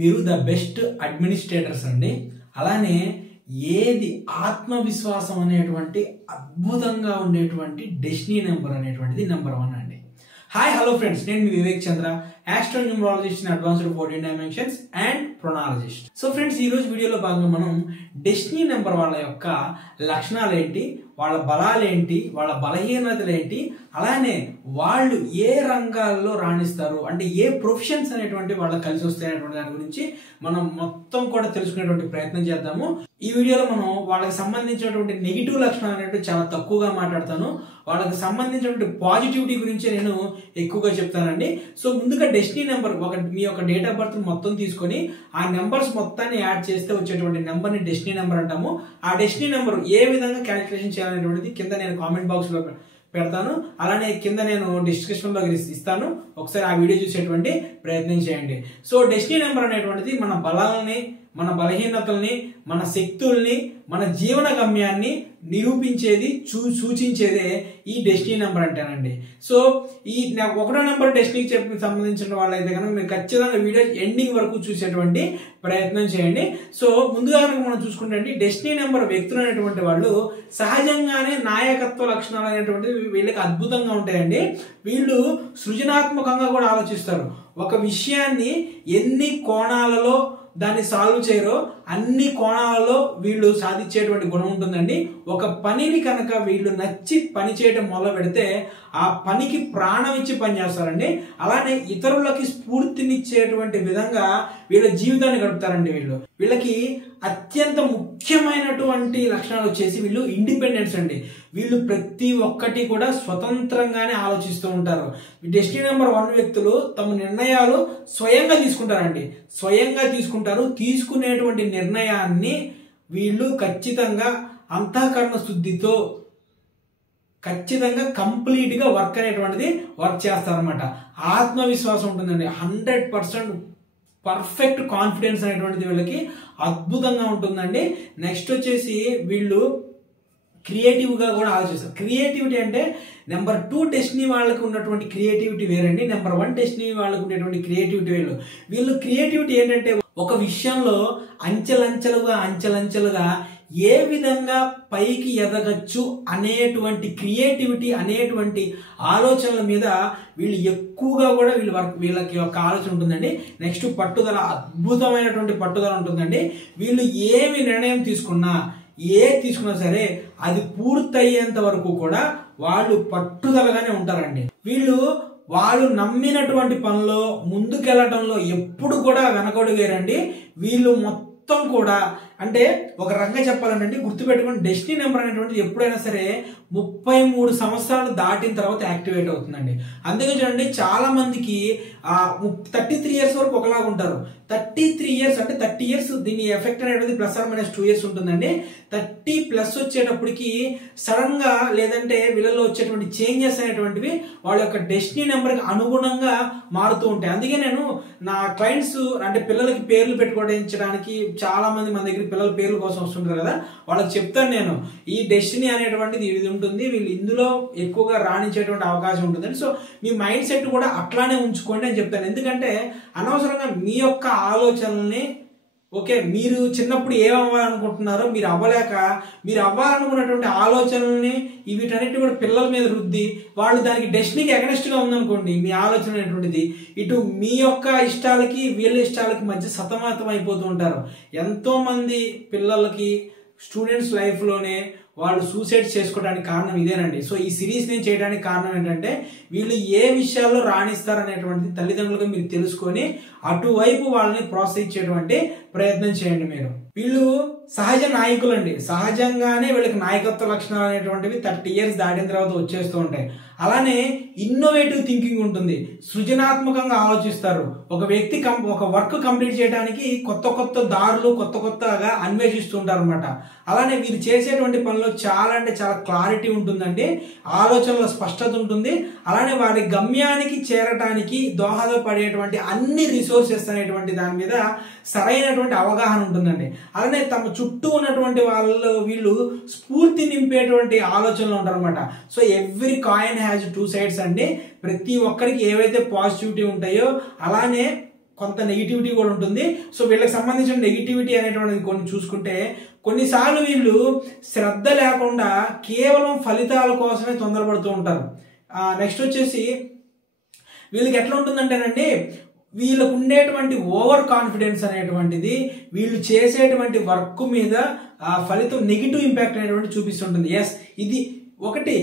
మీరు the best administrators అండి. అలానే ఏది ఆత్మవిశ్వాసం అనేటువంటి అద్భుతంగా ఉండేటువంటి డెస్టినీ నెంబర్ అనేటువంటిది నెంబర్ 1 అండి. హాయ్ హలో ఫ్రెండ్స్, నేను మీ Vivek Chandra, astronumerologist in advanced 14 dimensions and ప్రొనాలజిస్ట్. సో ఫ్రెండ్స్, ఈ రోజు వీడియోలో భాగంగా మనం డెస్టినీ నెంబర్ వాళ్ళ యొక్క లక్షణాలు ఏంటి, వాళ్ళ బలాలు ఏంటి, వాళ్ళ బలహీనతలు ఏంటి, అలానే వాళ్ళు ఏ రంగాల్లో రాణిస్తారు, అంటే ఏ ప్రొఫెషన్స్ అనేటువంటి వాళ్ళకి కలిసి వస్తాయి అనేటువంటి దాని గురించి మనం మొత్తం కూడా తెలుసుకునేటువంటి ప్రయత్నం చేద్దాము. ఈ వీడియోలో మనం వాళ్ళకి సంబంధించినటువంటి నెగిటివ్ లక్షణాలు అనేవి చాలా తక్కువగా మాట్లాడతాను. వాళ్ళకి సంబంధించినటువంటి పాజిటివిటీ గురించి నేను ఎక్కువగా చెప్తానండి. సో ముందుగా డెస్టినీ నెంబర్ మీ యొక్క డేట్ ఆఫ్ బర్త్ మొత్తం తీసుకొని ఆ నెంబర్స్ మొత్తాన్ని యాడ్ చేస్తే వచ్చేటువంటి నెంబర్ని డెస్టినీ నెంబర్ అంటాము. ఆ డెస్టినీ నెంబర్ ఏ విధంగా క్యాలిక్యులేషన్ చేయాలనేటువంటిది కింద నేను కామెంట్ బాక్స్ లో పెడతాను, అలానే కింద నేను డిస్క్రిప్షన్ లో ఇస్తాను. ఒకసారి ఆ వీడియో చూసేటువంటి ప్రయత్నం చేయండి. సో డెస్టినీ నెంబర్ అనేటువంటిది మన బలాలని, మన బలహీనతల్ని, మన శక్తుల్ని, మన జీవన గమ్యాన్ని నిరూపించేది, సూచించేదే ఈ డెస్టినీ నెంబర్ అంటేనండి. సో ఈ 1వ నెంబర్ డెస్టినీకి సంబంధించిన వాళ్ళైతే కనుక మీరు ఖచ్చితంగా వీడియో ఎండింగ్ వరకు చూసేటువంటి ప్రయత్నం చేయండి. సో ముందుగా మనం చూసుకుంటే డెస్టినీ నెంబర్ వ్యక్తులు అనేటువంటి వాళ్ళు సహజంగానే నాయకత్వ లక్షణాలు అనేటువంటివి వీళ్ళకి అద్భుతంగా ఉంటాయండి. వీళ్ళు సృజనాత్మకంగా కూడా ఆలోచిస్తారు. ఒక విషయాన్ని ఎన్ని కోణాలలో దాన్ని సాల్వ్ చేయరో అన్ని కోణాలలో వీళ్ళు సాధించేటువంటి గుణం ఉంటుందండి. ఒక పనిని కనుక వీళ్ళు నచ్చి పని చేయడం మొదలు పెడితే ఆ పనికి ప్రాణం ఇచ్చి పని చేస్తారండి. అలానే ఇతరులకి స్ఫూర్తినిచ్చేటువంటి విధంగా వీళ్ళ జీవితాన్ని గడుపుతారండి. వీళ్ళకి అత్యంత ముఖ్యమైనటువంటి లక్షణాలు వచ్చేసి వీళ్ళు ఇండిపెండెన్స్ అండి. వీళ్ళు ప్రతి ఒక్కటి కూడా స్వతంత్రంగానే ఆలోచిస్తూ ఉంటారు. డెస్టినీ నెంబర్ 1 వ్యక్తులు తమ నిర్ణయాలు స్వయంగా తీసుకుంటారండి. స్వయంగా తీసుకునేటువంటి నిర్ణయాన్ని వీళ్ళు ఖచ్చితంగా అంతఃకరణ శుద్ధితో ఖచ్చితంగా కంప్లీట్ గా వర్క్ చేస్తారనమాట. ఆత్మవిశ్వాసం ఉంటుందండి. 100% పర్ఫెక్ట్ కాన్ఫిడెన్స్ అనేటువంటిది వీళ్ళకి అద్భుతంగా ఉంటుందండి. నెక్స్ట్ వచ్చేసి వీళ్ళు క్రియేటివ్ గా కూడా ఆలోచిస్తారు. క్రియేటివిటీ అంటే నెంబర్ 2 డెస్టినీ వాళ్ళకి ఉన్నటువంటి క్రియేటివిటీ వేరండి. నెంబర్ 1 డెస్టినీ వాళ్ళకి ఉండేటువంటి క్రియేటివిటీ వీళ్ళు క్రియేటివిటీ ఏంటంటే ఒక విషయంలో అంచెలంచెలుగా ఏ విధంగా పైకి ఎదగచ్చు అనేటువంటి క్రియేటివిటీ అనేటువంటి ఆలోచనల మీద వీళ్ళు ఎక్కువగా కూడా వీళ్ళకి ఒక ఆలోచన ఉంటుందండి. నెక్స్ట్ పట్టుదల, అద్భుతమైనటువంటి పట్టుదల ఉంటుందండి. వీళ్ళు ఏమి నిర్ణయం తీసుకున్నా సరే అది పూర్తయ్యేంత వరకు కూడా వాళ్ళు పట్టుదలగానే ఉంటారండి. వాళ్ళు నమ్మినటువంటి పనిలో ముందుకెళ్లడంలో ఎప్పుడు కూడా వెనకడుగేరండి. వీళ్ళు మొత్తం కూడా అంటే ఒక రకంగా చెప్పాలంటే గుర్తుపెట్టుకుని డెస్టినీ నెంబర్ అనేటువంటిది ఎప్పుడైనా సరే 33 సంవత్సరాలు దాటిన తర్వాత యాక్టివేట్ అవుతుందండి. అందుకే చూడండి, చాలా మందికి 33 ఇయర్స్ వరకు ఒకలాగా ఉంటారు. 33 ఇయర్స్ అంటే 30 ఇయర్స్ దీని ఎఫెక్ట్ అనేది +-2 ఇయర్స్ ఉంటుందండి. 30+ వచ్చేటప్పటికి సడన్ గా లేదంటే వీళ్ళలో వచ్చేటువంటి చేంజెస్ అనేటువంటివి వాళ్ళ యొక్క డెస్టినీ నెంబర్ కి అనుగుణంగా మారుతూ ఉంటాయి. అందుకే నేను నా క్లయింట్స్ అంటే పిల్లలకి పేర్లు పెట్టుకోవడానికి చాలా మంది మన దగ్గర పిల్లల పేర్ల కోసం వస్తుంటారు కదా, వాళ్ళకి చెప్తాను నేను ఈ డెస్టినీ అనేటువంటిది ఇది ఉంటుంది, వీళ్ళు ఇందులో ఎక్కువగా రాణించేటువంటి అవకాశం ఉంటుందని. సో మీ మైండ్ సెట్ కూడా అట్లానే ఉంచుకోండి అని చెప్తాను. ఎందుకంటే అనవసరంగా మీ యొక్క ఆలోచనల్ని మీరు చిన్నప్పుడు ఏమవ్వాలనుకుంటున్నారో మీరు అవ్వలేక మీరు అవ్వాలనుకున్నటువంటి ఆలోచనల్ని వీటన్నిటి కూడా పిల్లల మీద రుద్ది వాళ్ళు దానికి డెస్టినీకి అగెనిస్ట్ గా ఉందనుకోండి, మీ ఆలోచన అనేటువంటిది ఇటు మీ యొక్క ఇష్టాలకి వీళ్ళ ఇష్టాలకి మధ్య సతమతం అయిపోతూ ఉంటారు. ఎంతో మంది పిల్లలకి స్టూడెంట్స్ లైఫ్ లోనే వాళ్ళు సూసైడ్ చేసుకోవడానికి కారణం ఇదేనండి. సో ఈ సిరీస్ నేను చేయడానికి కారణం ఏంటంటే వీళ్ళు ఏ విషయాల్లో రాణిస్తారనేటువంటిది తల్లిదండ్రులుగా మీరు తెలుసుకొని అటువైపు వాళ్ళని ప్రోత్సహించేటువంటి ప్రయత్నం చేయండి. వీళ్ళు సహజ నాయకులు అండి. సహజంగానే వీళ్ళకి నాయకత్వ లక్షణాలు అనేటువంటివి 30 ఇయర్స్ దాటిన తర్వాత వచ్చేస్తూ ఉంటాయి. అలానే ఇన్నోవేటివ్ థింకింగ్ ఉంటుంది. సృజనాత్మకంగా ఆలోచిస్తారు. ఒక వ్యక్తి ఒక వర్క్ కంప్లీట్ చేయడానికి కొత్త దారులు కొత్తగా అన్వేషిస్తూ ఉంటారు అనమాట. అలానే వీరు చేసేటువంటి పనిలో చాలా క్లారిటీ ఉంటుందండి. ఆలోచనలో స్పష్టత ఉంటుంది. అలానే వారి గమ్యానికి చేరటానికి దోహదపడేటువంటి అన్ని రిసోర్సెస్ అనేటువంటి దాని మీద సరైనటువంటి అవగాహన ఉంటుందండి. అలానే తమ చుట్టూ ఉన్నటువంటి వీళ్ళు స్ఫూర్తి నింపేటువంటి ఆలోచనలు ఉంటారు అనమాట. So every coin has 2 sides అండి. ప్రతి ఒక్కరికి ఏవైతే పాజిటివిటీ ఉంటాయో అలానే కొంత నెగిటివిటీ కూడా ఉంటుంది. సో వీళ్ళకి సంబంధించిన నెగిటివిటీ అనేటువంటిది కొన్ని చూసుకుంటే కొన్నిసార్లు వీళ్ళు శ్రద్ధ లేకుండా కేవలం ఫలితాల కోసమే తొందరపడుతూ ఉంటారు. నెక్స్ట్ వచ్చేసి వీళ్ళకి ఎట్లా ఉంటుందంటేనండి, వీళ్ళకు ఉండేటువంటి ఓవర్ కాన్ఫిడెన్స్ అనేటువంటిది వీళ్ళు చేసేటువంటి వర్క్ మీద ఫలితం నెగిటివ్ ఇంపాక్ట్ అనేటువంటి చూపిస్తుంటుంది. ఎస్, ఇది ఒకటి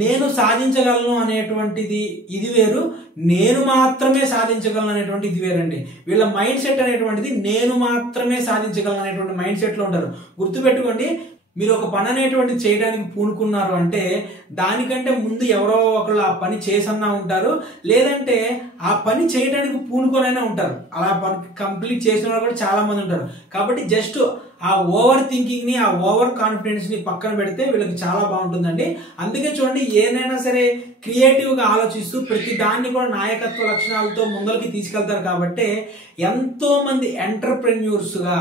నేను సాధించగలను అనేటువంటిది ఇది వేరు, నేను మాత్రమే సాధించగలను అనేటువంటి ఇది వేరండి. వీళ్ళ మైండ్ సెట్ అనేటువంటిది నేను మాత్రమే సాధించగలను అనేటువంటి మైండ్ సెట్లో ఉంటారు. గుర్తుపెట్టుకోండి, మీరు ఒక పని అనేటువంటిది చేయడానికి పూనుకున్నారు అంటే దానికంటే ముందు ఎవరో ఒకళ్ళు ఆ పని చేసన్నా ఉంటారు, లేదంటే ఆ పని చేయడానికి పూనుకొనైనా ఉంటారు. అలా పని కంప్లీట్ చేసిన వాళ్ళు కూడా చాలా మంది ఉంటారు. కాబట్టి జస్ట్ ఆ ఓవర్ థింకింగ్ ని, ఆ ఓవర్ కాన్ఫిడెన్స్ ని పక్కన పెడితే వీళ్ళకి చాలా బాగుంటుందండి. అందుకే చూడండి, ఏదైనా సరే క్రియేటివ్ గా ఆలోచిస్తూ ప్రతి దాన్ని కూడా నాయకత్వ లక్షణాలతో ముందరికి తీసుకెళ్తారు. కాబట్టి ఎంతో మంది ఎంటర్ప్రెన్యూర్స్ గా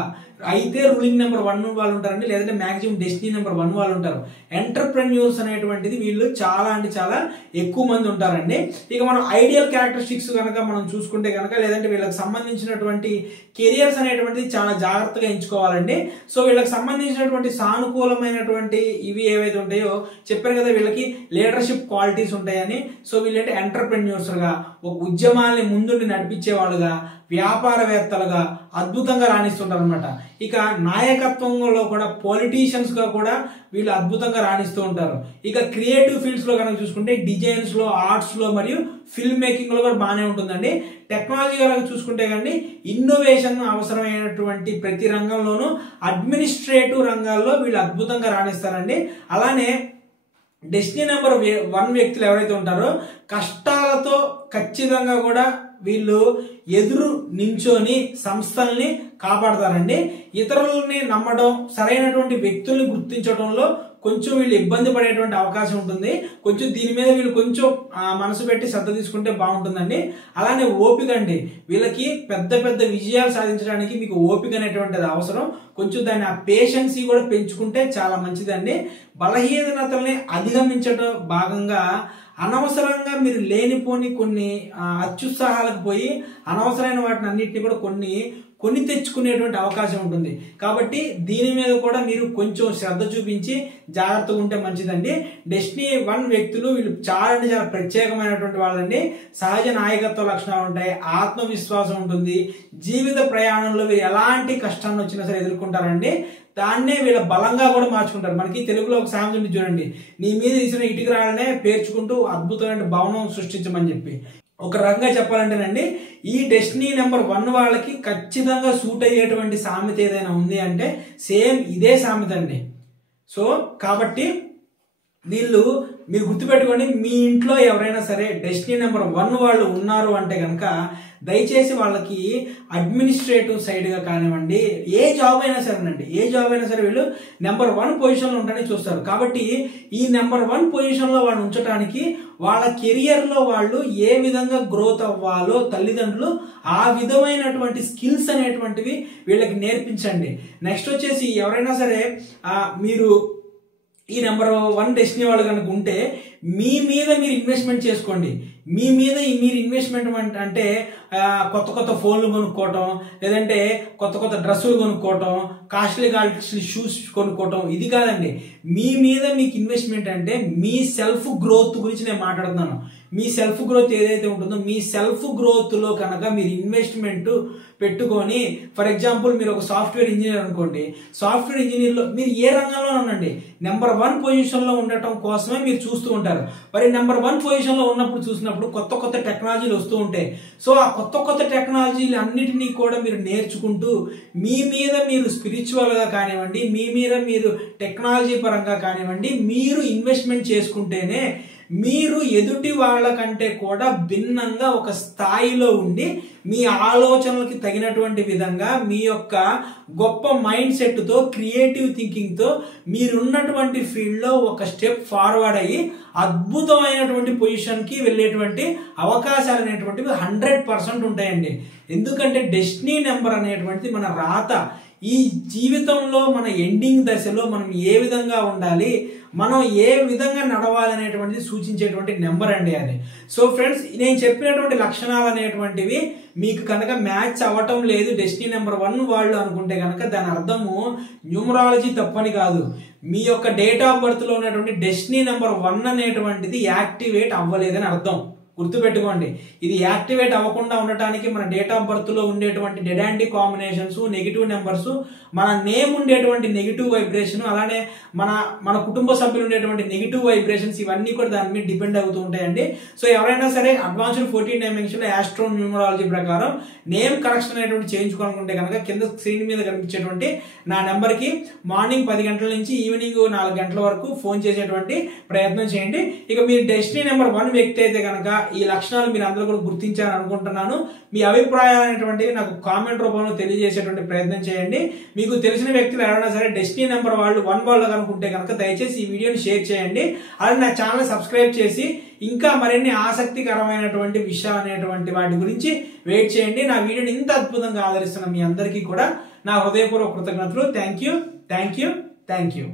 అయితే రూలింగ్ నెంబర్ 1 వాళ్ళు ఉంటారండి, లేదంటే మాక్సిమం డెస్టినీ నెంబర్ 1 వాళ్ళు ఉంటారు. ఎంటర్ప్రెన్యూర్స్ అనేటువంటిది వీళ్ళు చాలా అంటే చాలా ఎక్కువ మంది ఉంటారండి. ఇక మనం ఐడియల్ క్యారెక్టరిస్టిక్స్ కనుక మనం చూసుకుంటే కనుక, లేదంటే వీళ్ళకి సంబంధించినటువంటి కెరియర్స్ అనేటువంటిది చాలా జాగ్రత్తగా ఎంచుకోవాలండి. సో వీళ్ళకి సంబంధించినటువంటి సానుకూలమైనటువంటి ఇవి ఏవైతే ఉంటాయో చెప్పారు కదా, వీళ్ళకి లీడర్షిప్ క్వాలిటీస్ ఉంటాయని. సో వీళ్ళంటే ఎంటర్ప్రెన్యూర్స్ గా, ఒక ఉద్యమాల్ని ముందుండి నడిపించే వాళ్ళుగా, వ్యాపారవేత్తలుగా అద్భుతంగా రాణిస్తుంటారు అనమాట. ఇక నాయకత్వంలో కూడా పొలిటీషియన్స్ గా కూడా వీళ్ళు అద్భుతంగా రాణిస్తూ ఉంటారు. ఇక క్రియేటివ్ ఫీల్డ్స్ లో కనుక చూసుకుంటే డిజైన్స్ లో, ఆర్ట్స్ లో మరియు ఫిల్మ్ మేకింగ్ లో కూడా బాగానే ఉంటుందండి. టెక్నాలజీ కనుక చూసుకుంటే కానీ ఇన్నోవేషన్ అవసరమైనటువంటి ప్రతి రంగంలోనూ అడ్మినిస్ట్రేటివ్ రంగాల్లో వీళ్ళు అద్భుతంగా రాణిస్తారండి. అలానే డెస్టినీ నెంబర్ 1 వ్యక్తులు ఎవరైతే ఉంటారో కష్టాలతో ఖచ్చితంగా కూడా వీళ్ళు ఎదురు నించొని సంస్థల్ని కాపాడతారండి. ఇతరులని నమ్మడం, సరైనటువంటి వ్యక్తుల్ని గుర్తించడంలో కొంచెం వీళ్ళు ఇబ్బంది పడేటువంటి అవకాశం ఉంటుంది. కొంచెం దీని మీద వీళ్ళు కొంచెం మనసు పెట్టి శ్రద్ధ తీసుకుంటే బాగుంటుందండి. అలానే ఓపిక అండి, వీళ్ళకి పెద్ద పెద్ద విజయాలు సాధించడానికి మీకు ఓపిక అనేటువంటిది అవసరం. కొంచెం దాన్ని ఆ పేషెన్సీ కూడా పెంచుకుంటే చాలా మంచిదండి. బలహీనతల్ని అధిగమించడం భాగంగా అనవసరంగా మీరు లేనిపోని కొన్ని అత్యుత్సాహాలకు పోయి అనవసరమైన వాటిని అన్నింటినీ కూడా కొని తెచ్చుకునేటువంటి అవకాశం ఉంటుంది. కాబట్టి దీని మీద కూడా మీరు కొంచెం శ్రద్ధ చూపించి జాగ్రత్తగా ఉంటే మంచిదండి. డెస్టినీ 1 వ్యక్తులు వీళ్ళు చాలా అంటే చాలా ప్రత్యేకమైనటువంటి వాళ్ళండి. సహజ నాయకత్వ లక్షణాలు ఉంటాయి, ఆత్మవిశ్వాసం ఉంటుంది. జీవిత ప్రయాణంలో వీరు ఎలాంటి కష్టాన్ని వచ్చినా సరే ఎదుర్కొంటారండి. దాన్నే వీళ్ళ బలంగా కూడా మార్చుకుంటారు. మనకి తెలుగులో ఒక సామెత ఉంది చూడండి, నీ మీద తీసిన ఇటుక రాళ్ళనే పేర్చుకుంటూ అద్భుతమైన భవనం సృష్టించమని చెప్పి. ఒక రకంగా చెప్పాలంటేనండి, ఈ డెస్టినీ నెంబర్ 1 వాళ్ళకి ఖచ్చితంగా సూట్ అయ్యేటువంటి సామెత ఏదైనా ఉంది అంటే సేమ్ ఇదే సామెత అండి. సో కాబట్టి వీళ్ళు మీరు గుర్తుపెట్టుకోండి, మీ ఇంట్లో ఎవరైనా సరే డెస్టినీ నెంబర్ 1 వాళ్ళు ఉన్నారు అంటే కనుక దయచేసి వాళ్ళకి అడ్మినిస్ట్రేటివ్ సైడ్ గా కానివ్వండి, ఏ జాబ్ అయినా సరేనండి, ఏ జాబ్ అయినా సరే వీళ్ళు నెంబర్ 1 పొజిషన్ లో ఉంటారని చూస్తారు. కాబట్టి ఈ నెంబర్ 1 పొజిషన్ లో వాళ్ళు ఉంచడానికి వాళ్ళ కెరియర్ లో వాళ్ళు ఏ విధంగా గ్రోత్ అవ్వాలో తల్లిదండ్రులు ఆ విధమైనటువంటి స్కిల్స్ అనేటువంటివి వీళ్ళకి నేర్పించండి. నెక్స్ట్ వచ్చేసి ఎవరైనా సరే మీరు ఈ నెంబర్ 1 డెస్టినీ వాళ్ళు కనుక ఉంటే మీ మీద మీరు ఇన్వెస్ట్మెంట్ చేసుకోండి. మీ మీద మీరు ఇన్వెస్ట్మెంట్ అంటే కొత్త కొత్త ఫోన్లు కొనుక్కోవటం, లేదంటే కొత్త కొత్త డ్రెస్సులు కొనుక్కోవటం, కాస్ట్లీ షూస్ కొనుక్కోవటం, ఇది కాదండి. మీ మీద మీకు ఇన్వెస్ట్మెంట్ అంటే మీ సెల్ఫ్ గ్రోత్ గురించి నేను మాట్లాడుతున్నాను. మీ సెల్ఫ్ గ్రోత్ ఏదైతే ఉంటుందో మీ సెల్ఫ్ గ్రోత్ లో కనుక మీరు ఇన్వెస్ట్మెంట్ పెట్టుకొని, ఫర్ ఎగ్జాంపుల్ మీరు ఒక సాఫ్ట్వేర్ ఇంజనీర్ అనుకోండి, సాఫ్ట్వేర్ ఇంజనీర్ లో మీరు ఏ రంగంలో ఉండండి నెంబర్ 1 పొజిషన్ లో ఉండటం కోసమే మీరు చూస్తూ ఉంటారు. మరి నెంబర్ 1 పొజిషన్ లో ఉన్నప్పుడు చూసినప్పుడు కొత్త కొత్త టెక్నాలజీలు వస్తూ ఉంటాయి. సో ఆ కొత్త కొత్త టెక్నాలజీలు అన్నిటినీ కూడా మీరు నేర్చుకుంటూ మీ మీద మీరు స్పిరిచువల్ గా కానివ్వండి, మీ మీద మీరు టెక్నాలజీ పరంగా కానివ్వండి, మీరు ఇన్వెస్ట్మెంట్ చేసుకుంటేనే మీరు ఎదుటి వాళ్ళకంటే కూడా భిన్నంగా ఒక స్థాయిలో ఉండి మీ ఆలోచనలకి తగినటువంటి విధంగా మీ యొక్క గొప్ప మైండ్ సెట్ తో, క్రియేటివ్ థింకింగ్ తో మీరున్నటువంటి ఫీల్డ్ లో ఒక స్టెప్ ఫార్వర్డ్ అయ్యి అద్భుతమైనటువంటి పొజిషన్ కి వెళ్ళేటువంటి అవకాశాలు అనేటువంటివి 100% ఉంటాయండి. ఎందుకంటే డెస్టినీ నెంబర్ అనేటువంటిది మన రాత. ఈ జీవితంలో మన ఎండింగ్ దశలో మనం ఏ విధంగా ఉండాలి, మనం ఏ విధంగా నడవాలి అనేటువంటిది సూచించేటువంటి నెంబర్ అండి అది. సో ఫ్రెండ్స్, నేను చెప్పినటువంటి లక్షణాలు అనేటువంటివి మీకు కనుక మ్యాచ్ అవ్వటం లేదు డెస్టినీ నెంబర్ 1 వాళ్ళు అనుకుంటే కనుక దాని అర్థము న్యూమరాలజీ తప్పని కాదు, మీ యొక్క డేట్ ఆఫ్ బర్త్ లో ఉన్నటువంటి డెస్టినీ నెంబర్ 1 అనేటువంటిది యాక్టివేట్ అవ్వలేదని అర్థం. గుర్తుపెట్టుకోండి, ఇది యాక్టివేట్ అవ్వకుండా ఉండటానికి మన డేట్ ఆఫ్ బర్త్ లో ఉండేటువంటి dead and combinations, negative numbers, మన నేమ్ ఉండేటువంటి నెగిటివ్ వైబ్రేషన్, అలానే మన కుటుంబ సభ్యులు ఉండేటువంటి నెగిటివ్ వైబ్రేషన్స్, ఇవన్నీ కూడా దాని మీద డిపెండ్ అవుతూ ఉంటాయండి. సో ఎవరైనా సరే అడ్వాన్స్డ్ 14 డైమెన్షన్ ఆస్ట్రో న్యూమరాలజీ ప్రకారం నేమ్ కరెక్షన్ అనేటువంటి చేయించుకోవాలనుకుంటే కనుక కింద స్క్రీన్ మీద కనిపించేటువంటి నా నెంబర్ కి మార్నింగ్ 10 గంటల నుంచి ఈవినింగ్ 4 గంటల వరకు ఫోన్ చేసేటువంటి ప్రయత్నం చేయండి. ఇక మీరు డెస్టినీ నెంబర్ 1 వ్యక్తి అయితే కనుక ఈ లక్షణాలు మీరు అందరూ కూడా గుర్తించాలని అనుకుంటున్నాను. మీ అభిప్రాయాలు అనేటువంటివి నాకు కామెంట్ రూపంలో తెలియజేసేటువంటి ప్రయత్నం చేయండి. మీకు తెలిసిన వ్యక్తులు ఎవరైనా సరే డెస్టినీ నెంబర్ 1 వాళ్ళు అనుకుంటే కనుక దయచేసి ఈ వీడియోని షేర్ చేయండి. అలాగే నా ఛానల్ సబ్స్క్రైబ్ చేసి ఇంకా మరిన్ని ఆసక్తికరమైనటువంటి విషయాలు అనేటువంటి వాటి గురించి వెయిట్ చేయండి. నా వీడియోని ఇంత అద్భుతంగా ఆదరిస్తున్న మీ అందరికీ కూడా నా హృదయపూర్వక కృతజ్ఞతలు. Thank you.